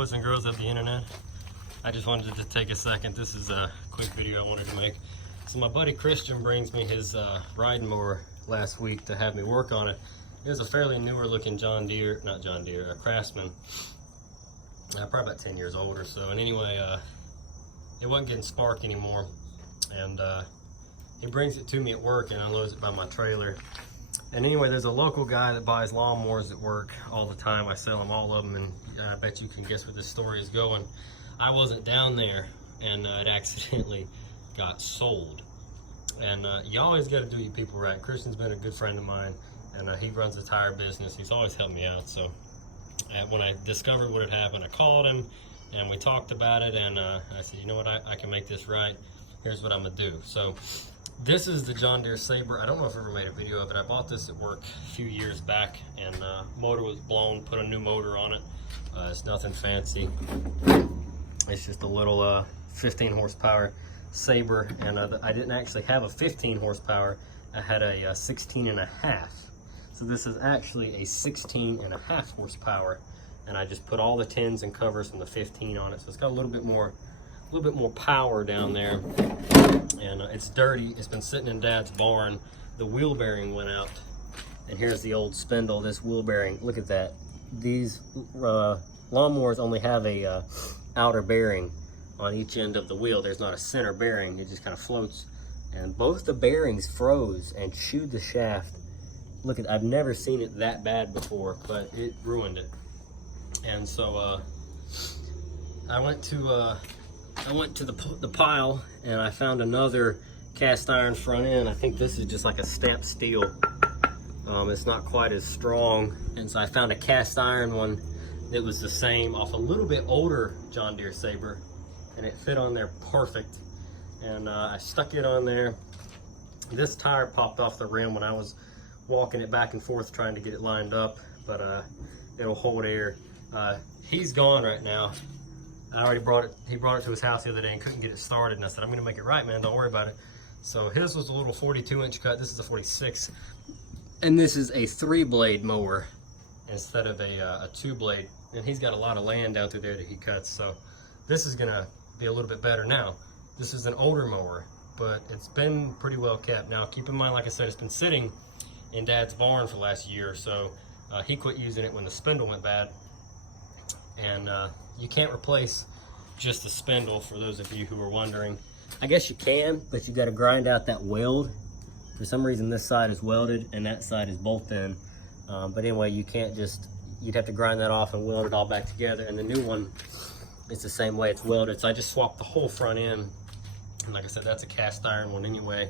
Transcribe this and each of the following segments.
boys and girls of the internet. I just wanted to take a second. This is a quick video I wanted to make. So my buddy Christian brings me his riding mower last week to have me work on it. It was a fairly newer looking Craftsman. Probably about 10 years old or so. And anyway, it wasn't getting spark anymore. And he brings it to me at work and unloads it by my trailer. And anyway, there's a local guy that buys lawnmowers at work all the time. I sell him all of them, and I bet you can guess where this story is going. I wasn't down there, and it accidentally got sold. And you always got to do your people right. Christian's been a good friend of mine, and he runs a tire business. He's always helped me out. So when I discovered what had happened, I called him, and we talked about it, and I said, you know what, I can make this right. Here's what I'm gonna do. So this is the John Deere Sabre. I don't know if I ever made a video of it. I bought this at work a few years back, and motor was blown, put a new motor on it. It's nothing fancy. It's just a little 15 horsepower Sabre, and I didn't actually have a 15 horsepower. I had a 16 and a half. So this is actually a 16 and a half horsepower, and I just put all the 10s and covers from the 15 on it. So it's got a little bit more power down there, and it's dirty. It's been sitting in Dad's barn. The wheel bearing went out, and here's the old spindle. This wheel bearing, look at that. These lawnmowers only have a outer bearing on each end of the wheel. There's not a center bearing. It just kind of floats, and both the bearings froze and chewed the shaft. Look at, I've never seen it that bad before, but it ruined it. And so I went to the pile, and I found another cast iron front end. I think this is just like a stamped steel. It's not quite as strong. And so I found a cast iron one that was the same off a little bit older John Deere Sabre, and it fit on there perfect. And I stuck it on there. This tire popped off the rim when I was walking it back and forth trying to get it lined up, but it'll hold air. He's gone right now. I already he brought it to his house the other day and couldn't get it started, and I said, I'm gonna make it right, man, don't worry about it. So his was a little 42-inch cut. This is a 46. And this is a 3-blade mower instead of a 2-blade. And he's got a lot of land down through there that he cuts. So this is gonna be a little bit better. Now, this is an older mower, but it's been pretty well kept. Now, keep in mind, like I said, it's been sitting in Dad's barn for the last year or so. He quit using it when the spindle went bad. And you can't replace just the spindle, for those of you who are wondering. I guess you can, but you got to grind out that weld. For some reason, this side is welded and that side is bolt in. But anyway, you can't just, you'd have to grind that off and weld it all back together. And the new one, it's the same way, it's welded. So I just swapped the whole front end. And like I said, that's a cast iron one anyway,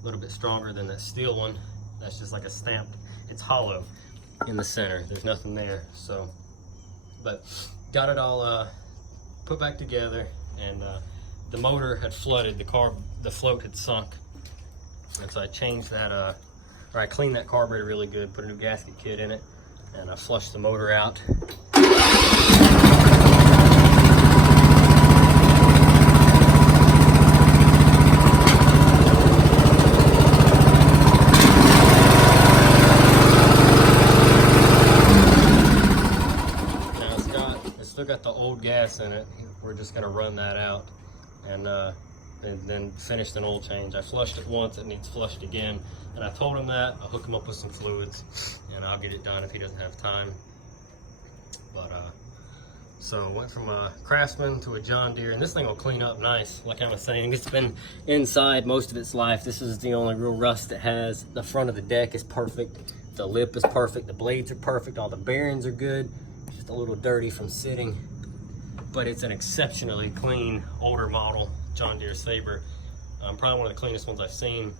a little bit stronger than that steel one. That's just like a stamp. It's hollow in the center. There's nothing there. So, but got it all put back together, and the motor had flooded. The float had sunk, and so I changed that. Or I cleaned that carburetor really good. Put a new gasket kit in it, and I flushed the motor out. Got the old gas in it. We're just gonna run that out and then finish an oil change. I flushed it once, it needs flushed again, and I told him that I'll hook him up with some fluids and I'll get it done if he doesn't have time. But so went from a Craftsman to a John Deere, and this thing will clean up nice. Like I was saying, it's been inside most of its life. This is the only real rust it has. The front of the deck is perfect, the lip is perfect, the blades are perfect, all the bearings are good. Just a little dirty from sitting, but it's an exceptionally clean older model John Deere Sabre. Probably one of the cleanest ones I've seen,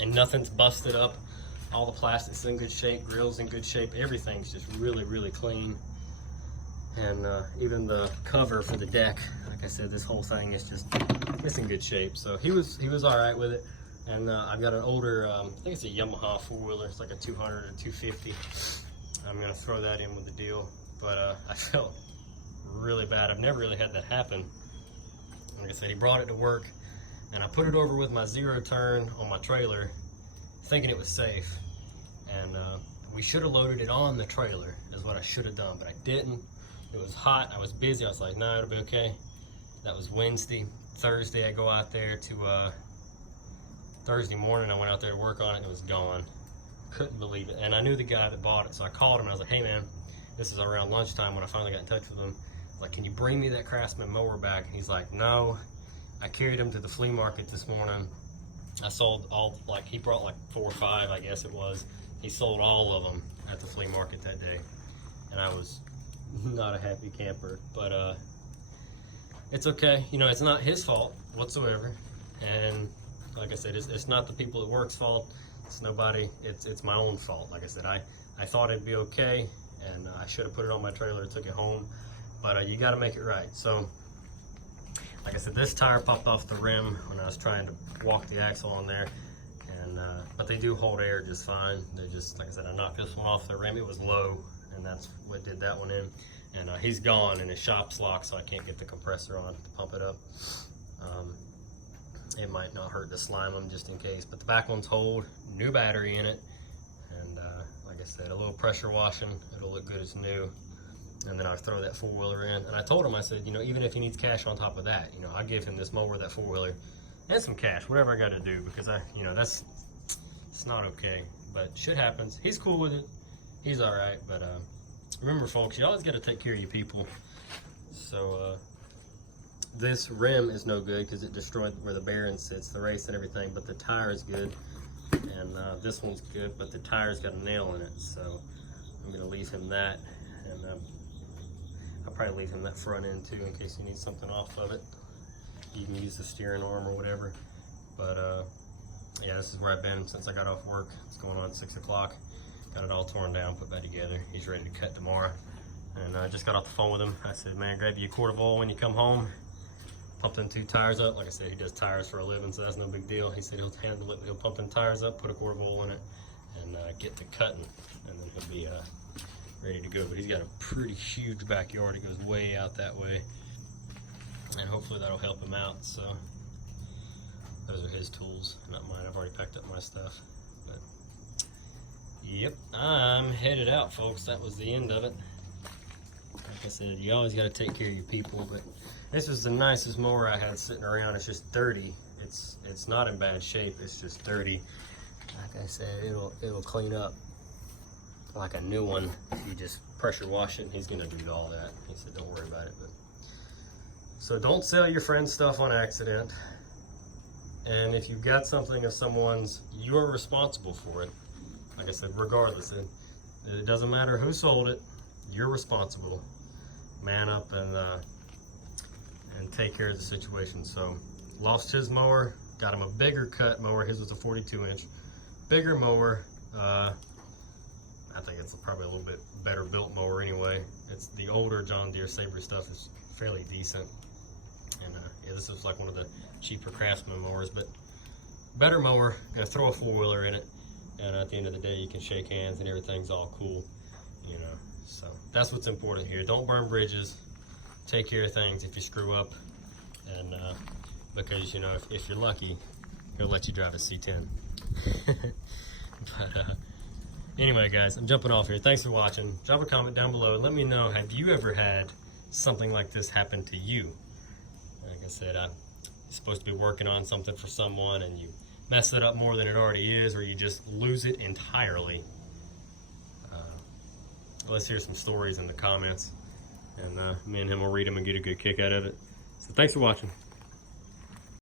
and nothing's busted up. All the plastic's in good shape, grill's in good shape, everything's just really clean. And even the cover for the deck, like I said, this whole thing is just, it's in good shape. So he was all right with it. And I've got an older, I think it's a Yamaha 4-wheeler, it's like a 200 or 250. I'm gonna throw that in with the deal, but I felt really bad. I've never really had that happen. Like I said, he brought it to work, and I put it over with my 0-turn on my trailer, thinking it was safe. And we should have loaded it on the trailer, is what I should have done, but I didn't. It was hot, I was busy, I was like, nah, it'll be okay. That was Wednesday. Thursday, I go out there to, Thursday morning, I went out there to work on it, and it was gone. Couldn't believe it. And I knew the guy that bought it, so I called him, and I was like, hey man, this is around lunchtime when I finally got in touch with him. Like, can you bring me that Craftsman mower back? And he's like, no. I carried him to the flea market this morning. I sold all, like, he brought like 4 or 5, I guess it was. He sold all of them at the flea market that day. And I was not a happy camper, but it's okay. You know, it's not his fault whatsoever. And like I said, it's not the people at work's fault. It's nobody, it's my own fault. Like I said, I thought it'd be okay, and I should have put it on my trailer and took it home, but you got to make it right. So like I said, this tire popped off the rim when I was trying to walk the axle on there, and but they do hold air just fine. They just, like I said, I knocked this one off the rim. It was low, and that's what did that one in. And he's gone, and his shop's locked, so I can't get the compressor on to pump it up. It might not hurt to slime them just in case, but the back ones hold, new battery in it, and like I said, a little pressure washing, it'll look good as new. And then I'll throw that 4-wheeler in. And I told him, I said, you know, even if he needs cash on top of that, you know, I'll give him this mower, that 4-wheeler, and some cash, whatever I got to do, because you know, it's not okay, but shit happens. He's cool with it. He's all right, but remember, folks, you always got to take care of your people. So this rim is no good because it destroyed where the bearing sits, the race and everything, but the tire is good. And this one's good, but the tire's got a nail in it, so I'm gonna leave him that. And I'll probably leave him that front end too in case he needs something off of it. You can use the steering arm or whatever. But yeah, this is where I've been since I got off work. It's going on 6 o'clock. Got it all torn down, put back together. He's ready to cut tomorrow. And I just got off the phone with him. I said, man, grab you a quart of oil when you come home. Pump them 2 tires up. Like I said, he does tires for a living, so that's no big deal. He said he'll handle it. He'll pump them tires up, put a quart of oil in it, and get to cutting. And then he'll be ready to go. But he's got a pretty huge backyard. It goes way out that way, and hopefully that'll help him out. So those are his tools, not mine. I've already packed up my stuff. But yep, I'm headed out, folks. That was the end of it. Like I said, you always got to take care of your people. But this was the nicest mower I had sitting around. It's just dirty. It's not in bad shape. It's just dirty. Like I said, it'll clean up like a new one if you just pressure wash it. He's gonna do all that. He said don't worry about it. But so don't sell your friend's stuff on accident, and if you've got something of someone's, you're responsible for it. Like I said, regardless, it doesn't matter who sold it, you're responsible. Man up and take care of the situation. So lost his mower, got him a bigger cut mower. His was a 42-inch bigger mower. I think it's probably a little bit better built mower anyway. It's the older John Deere Sabre stuff is fairly decent. And yeah, this is like one of the cheaper Craftsman mowers, but better mower. Gonna throw a 4-wheeler in it, and at the end of the day, you can shake hands and everything's all cool, you know. So that's what's important here. Don't burn bridges. Take care of things if you screw up, and because you know, if you're lucky, he'll let you drive a C10. But anyway, guys, I'm jumping off here. Thanks for watching. Drop a comment down below and let me know, have you ever had something like this happen to you? Like I said, I'm supposed to be working on something for someone and you mess it up more than it already is, or you just lose it entirely. Let's hear some stories in the comments, and me and him will read them and get a good kick out of it. So thanks for watching.